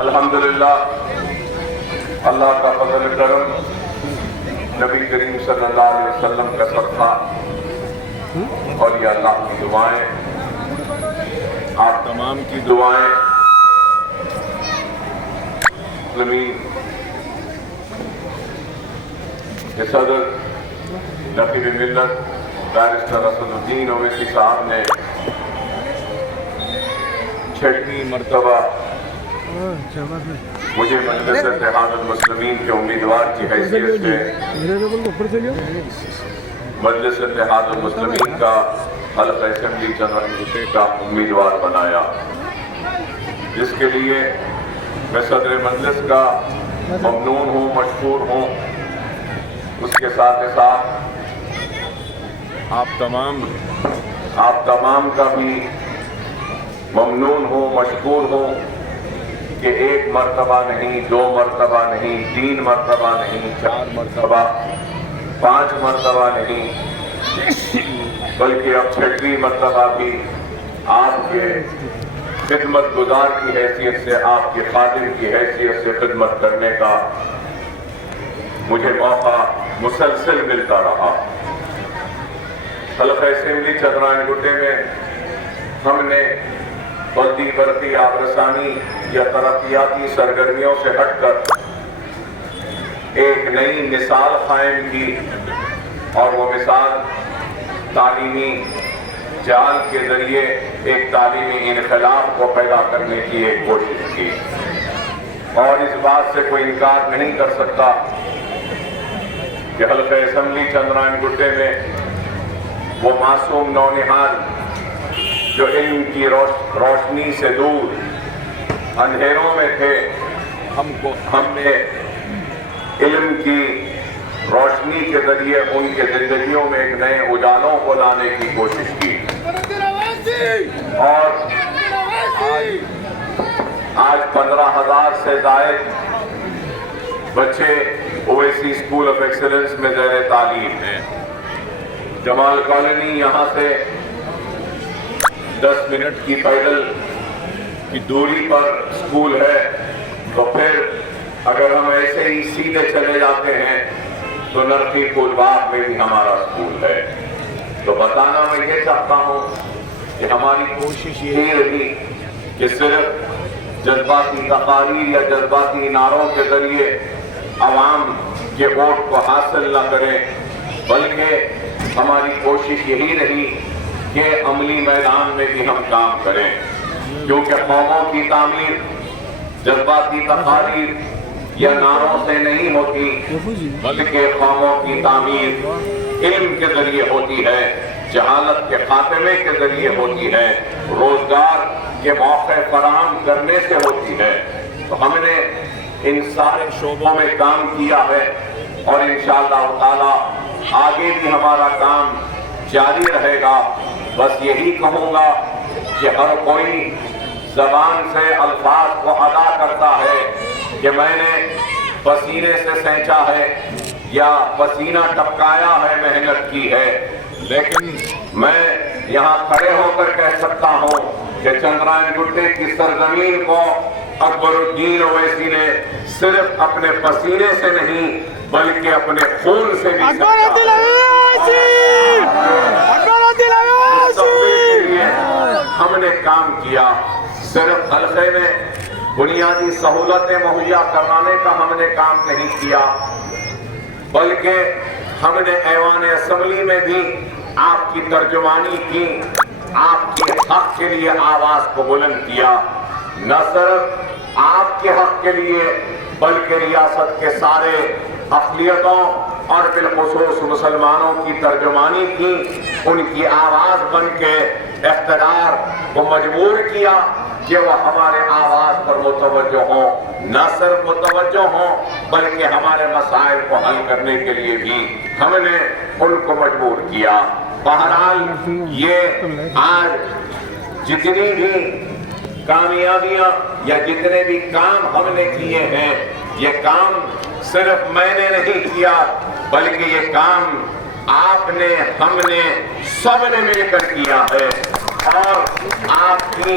الحمدللہ اللہ کا فضل کرم، نبی کریم صلی اللہ علیہ وسلم کا صدقہ اور یہ اللہ کی دعائیں، آپ تمام کی دعائیں، مسلمین کے صدر نقیب ملت بیرسٹر اسد الدین اویسی صاحب نے 6ویں مرتبہ مجھے مجلس اتحاد المسلمین کے امیدوار کی حیثیت سے مجلس اتحاد المسلمین کا حلقہ اسمبلی چندرانگوٹے کا امیدوار بنایا، جس کے لیے میں صدر مجلس کا ممنون ہوں، مشکور ہوں۔ اس کے ساتھ ساتھ آپ تمام کا بھی ممنون ہوں، مشکور ہوں کہ 1 مرتبہ نہیں، 2 مرتبہ نہیں، 3 مرتبہ نہیں، 4 مرتبہ، 5 مرتبہ نہیں، بلکہ اب 6ویں مرتبہ بھی آپ کے خدمت گزار کی حیثیت سے، آپ کے خادم کی حیثیت سے خدمت کرنے کا مجھے موقع مسلسل ملتا رہا۔ حلقہ اسمبلی چندرانگوٹے میں ہم نے فردی برقی آبرسانی یا ترقیاتی سرگرمیوں سے ہٹ کر ایک نئی مثال قائم کی، اور وہ مثال تعلیمی جال کے ذریعے ایک تعلیمی انقلاب کو پیدا کرنے کی ایک کوشش کی۔ اور اس بات سے کوئی انکار نہیں کر سکتا کہ حلقہ اسمبلی چندرانگوٹے میں وہ معصوم نونہال جو علم کی روشنی سے دور اندھیروں میں تھے، ہم نے علم کی روشنی کے ذریعے ان کے زندگیوں میں ایک نئے اجالوں کو لانے کی کوشش کی۔ اور آج 15,000 سے زائد بچے اویسی اسکول آف ایکسلنس میں زیر تعلیم ہیں۔ جمال کالونی یہاں سے 10 منٹ کی پیدل کی دوری پر اسکول ہے، تو پھر اگر ہم ایسے ہی سیدھے چلے جاتے ہیں تو نرخی پھول باغ میں بھی ہمارا اسکول ہے۔ تو بتانا میں یہ چاہتا ہوں کہ ہماری کوشش یہی رہی کہ صرف جذباتی تقاریر یا جذباتی نعروں کے ذریعے عوام کے ووٹ کو حاصل نہ کریں، بلکہ ہماری کوشش یہی رہی کہ عملی میدان میں بھی ہم کام کریں، کیونکہ قوموں کی تعمیر جذباتی تقاریر یا نعروں سے نہیں ہوتی، بلکہ قوموں کی تعمیر علم کے ذریعے ہوتی ہے، جہالت کے خاتمے کے ذریعے ہوتی ہے، روزگار کے موقع فراہم کرنے سے ہوتی ہے۔ تو ہم نے ان سارے شعبوں میں کام کیا ہے، اور انشاءاللہ تعالی آگے بھی ہمارا کام جاری رہے گا۔ بس یہی کہوں گا کہ ہر کوئی زبان سے الفاظ کو ادا کرتا ہے کہ میں نے پسینے سے سینچا ہے یا پسینہ ٹپکایا ہے، محنت کی ہے، لیکن میں یہاں کھڑے ہو کر کہہ سکتا ہوں کہ چندرانگوٹے کی سرزمین کو اکبر الدین اویسی نے صرف اپنے پسینے سے نہیں بلکہ اپنے خون سے بھی ہم نے کام کیا۔ صرف حلقے میں بنیادی سہولتیں مہیا کرانے کا ہم نے کام نہیں کیا، بلکہ ہم نے ایوان اسمبلی میں بھی آپ کی ترجمانی کی، آپ کے حق کے لیے آواز کو بلند کیا۔ نہ صرف آپ کے حق کے لیے بلکہ ریاست کے سارے اقلیتوں اور بالخصوص مسلمانوں کی ترجمانی کی، ان کی آواز بن کے اقتدار کو مجبور کیا کہ وہ ہمارے آواز پر متوجہ ہوں، نہ صرف متوجہ ہوں بلکہ ہمارے مسائل کو حل کرنے کے لیے بھی ہم نے ان کو مجبور کیا۔ بہرحال یہ آج جتنی بھی کامیابیاں یا جتنے بھی کام ہم نے کیے ہیں، یہ کام صرف میں نے نہیں کیا بلکہ یہ کام آپ نے، ہم نے، سب نے مل کر کیا ہے، اور آپ کی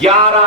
11